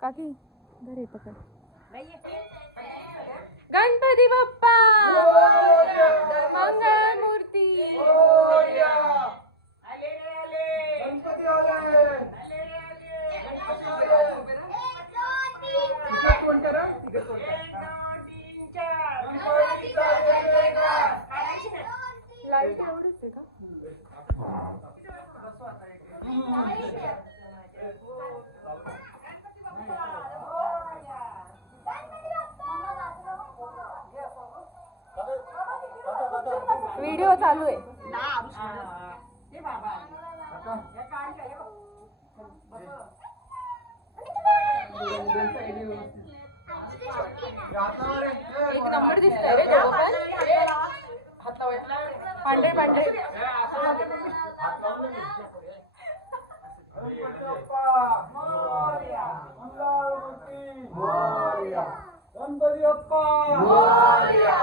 काकी धरे पकड. गणपती बाप्पा मंगल मूर्ती. लाईट एवढीच आहे का? व्हिडिओ चालू आहे. एक नंबर दिसतोय रे तो पण. हातावर पांढरे पांढरे. गणपती बाप्पा मोरया.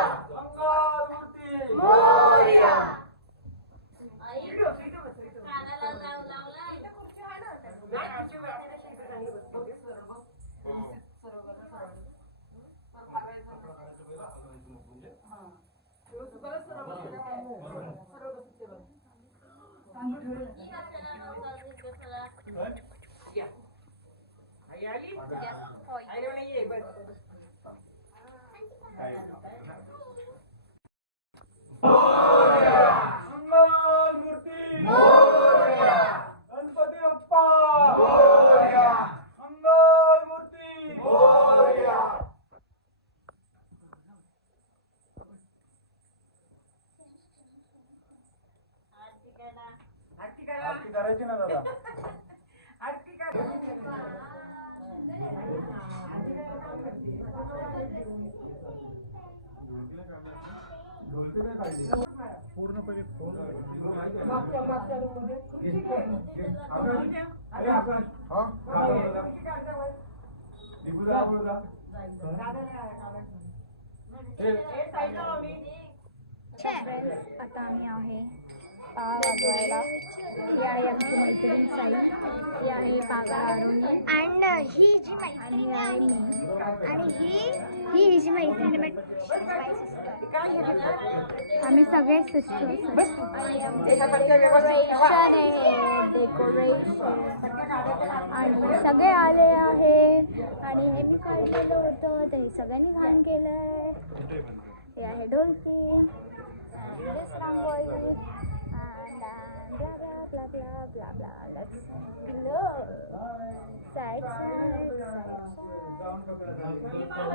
मंगलमूर्ती मोरया. आरती करायची ना दादा. आरती पूर्णपणे आता आम्ही आहे वाजवायला. ही आहे आमची मैत्रीण साई. ही आहे पागा आरोही. अँड ही जी मैत्रीण आहे मी. आणि ही जी मैत्रीण आम्ही सगळे सिस्टर्स. डेकोरेशन आणि सगळे आले आहे. आणि हे मी काय केलं होतं ते सगळ्यांनी घाण केलंय. हे आहे ढोलकी.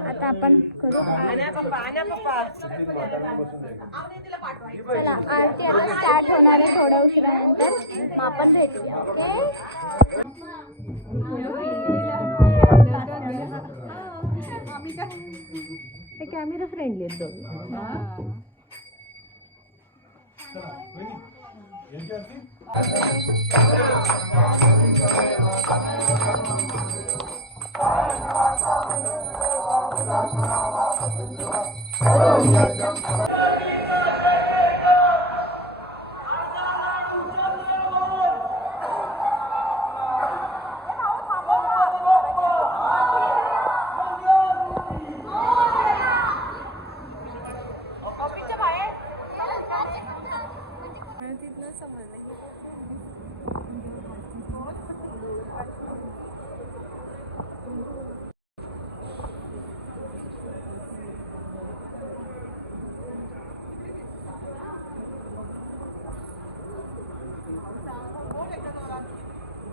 आता आपण करू. चला आरती आता स्टार्ट होणार आहे थोड्या उशिरानंतर. मग आपण भेटूया. ओके कॅमेरा फ्रेंडली आहेत दोघं.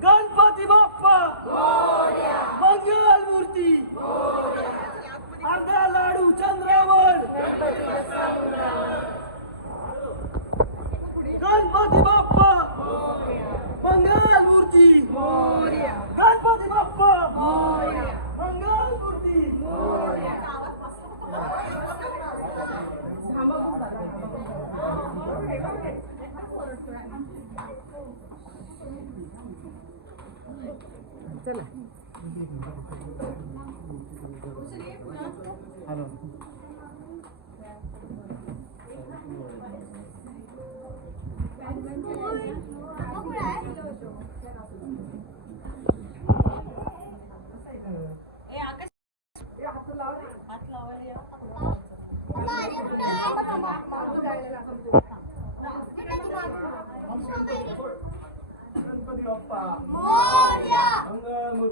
गणपती बाप्पा मंगलमूर्ती. अर्धा लाडू चंद्रावर. गणपती बाप्पा मंगलमूर्ती. गणपती बाप्पा मंगलमूर्ती. चला आहे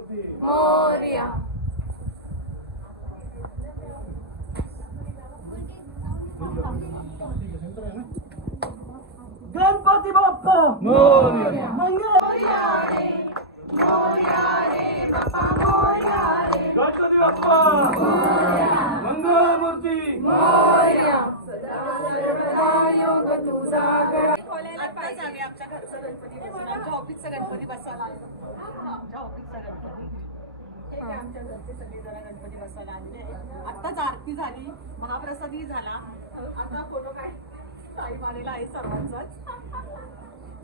मोरया. गणपती बाप्पा मोरया. मंगळ गणपती बाप्पा मंगळमूर्ती. आत्ताच आम्ही आमच्या घरचा गणपती बसवला, आमच्या ऑफिसचा गणपती बसवला. आमच्या ऑफिसचा गणपती हे काय आमच्या घरचे सगळे जरा गणपती बसवायला आलेले आहेत. आत्ताच आरती झाली, महाप्रसादही झाला. आता फोटो काय टाईम आलेला आहे सर्वांचाच.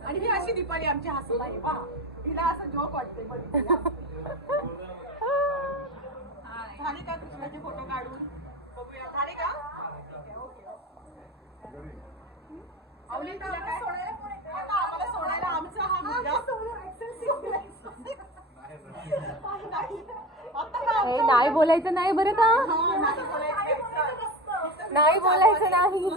आणि ही अशी दीपाली आमची हसत आहे पहा, हिला असं जोक वाटते बघितलेला. झाले का कृष्णाचे फोटो काढून बघूया, झाले का? आवली तुला काय आता आम्हाला सोडायला आमचा हा मुलगा नाही बोलायचं नाही बरं का, नाही बोलायचं नाही.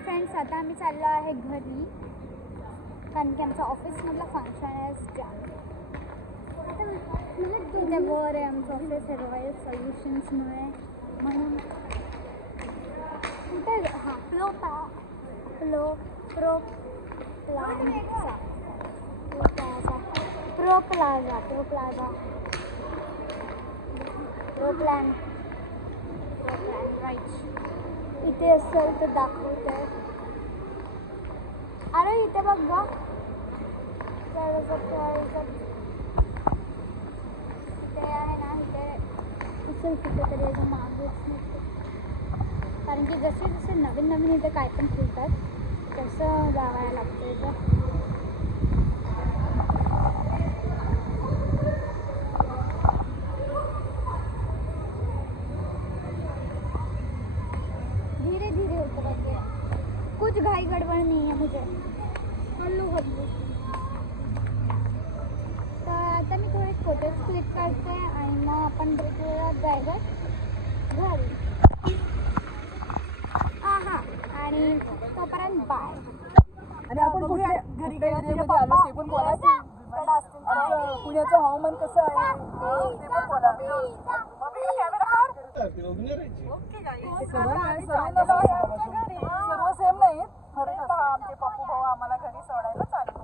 फ्रेंड्स आता आम्ही चाललो आहे घरी, कारण की आमचं ऑफिसमधलं फंक्शन आहे स्टार्ट. इथे वर आहे आमचं ऑफिस आहे रॉयल सोल्युशन्समुळे, म्हणून इथे हां प्रो प्लॅन राईट इथे असेल तर दाखवते. अरे इथे बघ ग, ते आहे ना इथे असेल कुठेतरी याच्या मागेच नसते, कारण की जसे जसे नवीन नवीन इथे काय पण फिरतात तसं जावायला लागतं इथं. धीरे धीरे होतं बघे, कुछ घाई गडबड नहीं है मुझे, हल्लू हल्लू. तर आता मी थोडे फोटोज क्लिक करते आणि मग आपण जायचं घरी. हां आणि तोपर्यंत बाय. आणि आपण कुठे घरी एरियामध्ये आलो ते पण बोला. पुण्याचं हवामान कसं आहे ते पण बोला. सर्व सेम नाही, फरक असतो. आमचे पप्पू भाऊ आम्हाला घरी सोडायला चालले.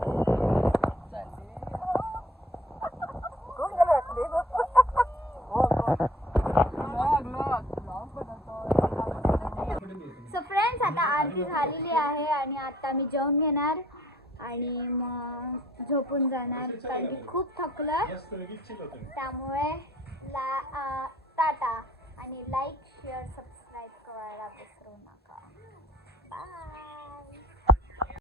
सो फ्रेंड्स आता आरती झालेली आहे आणि आता मी जेवण घेणार आणि मग झोपून जाणार, कारण की खूप थकलं. त्यामुळे टाटा आणि लाईक शेअर सबस्क्राईब